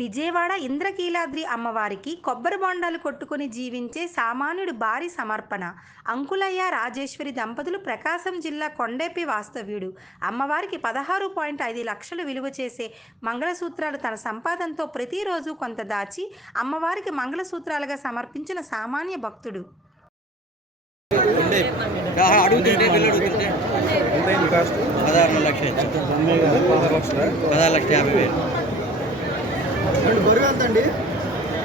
విజయవాడ ఇంద్రకీలాద్రి అమ్మవారికి కొబ్బరి బొండాలు కొట్టుకుని జీవించే సామాన్యుడి భారీ సమర్పణ. అంకులయ్య రాజేశ్వరి దంపతులు ప్రకాశం జిల్లా కొండేపి వాస్తవ్యుడు. అమ్మవారికి పదహారు పాయింట్ ఐదు లక్షలు విలువ చేసే మంగళసూత్రాలు తన సంపాదనతో ప్రతిరోజు కొంత దాచి అమ్మవారికి మంగళసూత్రాలుగా సమర్పించిన సామాన్య భక్తుడు. లక్షల పదహారు లక్షల యాభై వేలు. రెండు బరువు ఎంత అండి?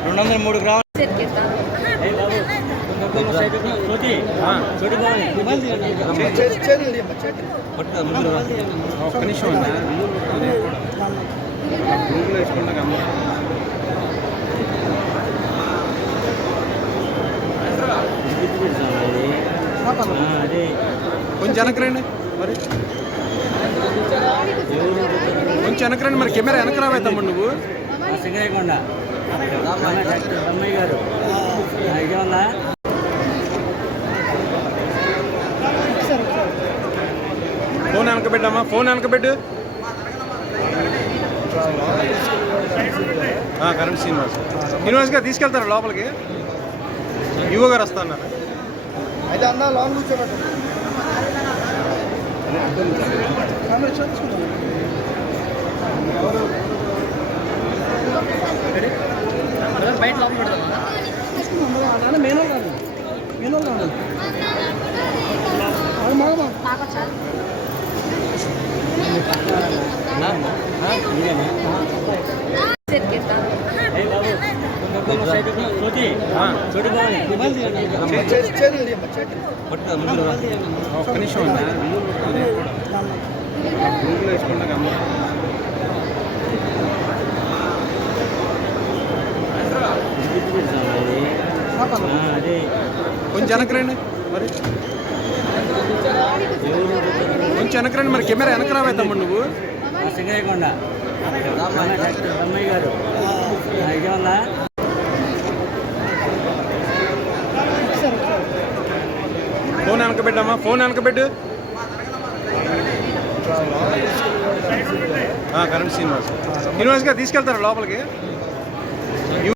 రెండు వందల మూడు గ్రాములు. ఒక్క నిమిషం అన్నా గూగుల్ వేసుకున్నాక అమ్మ కొంచెం వెనకరండి మరి. కొంచెం వెనకరండి మరి కెమెరా వెనక రావే తమ్ముడు నువ్వు. సింగరేకొండ డాక్టర్ బ్రహ్మయ్య గారు? ఇదేమన్నా ఫోన్ వెనక పెట్టమ్మా ఫోన్ వెనక పెట్టు. ఆ, కరెంట్ శ్రీనివాస్. శ్రీనివాస్ గారు తీసుకెళ్తారా లోపలికి? ఈవో గారు వస్తా అన్నారు. అయితే అన్న లాంగ్ కూర్చోబెట్టు ఆ, చేసి చేయండి పట్టు, ముందు రా. ఒక్క నిమిషం అన్నా గూగుల్ వేసుకున్నాక కొంచెం వెనకరండి మరి. కొంచెం వెనకరండి మరి కెమెరా వెనక రావే తమ్ముడు నువ్వు బ్రహ్మయ్య గారు. ఫోన్ వెనక పెట్టమ్మా ఫోన్ వెనక పెట్టు. ఆ, కరెంట్ శ్రీనివాస్. శ్రీనివాస్ గారు తీసుకెళ్తారా లోపలికి?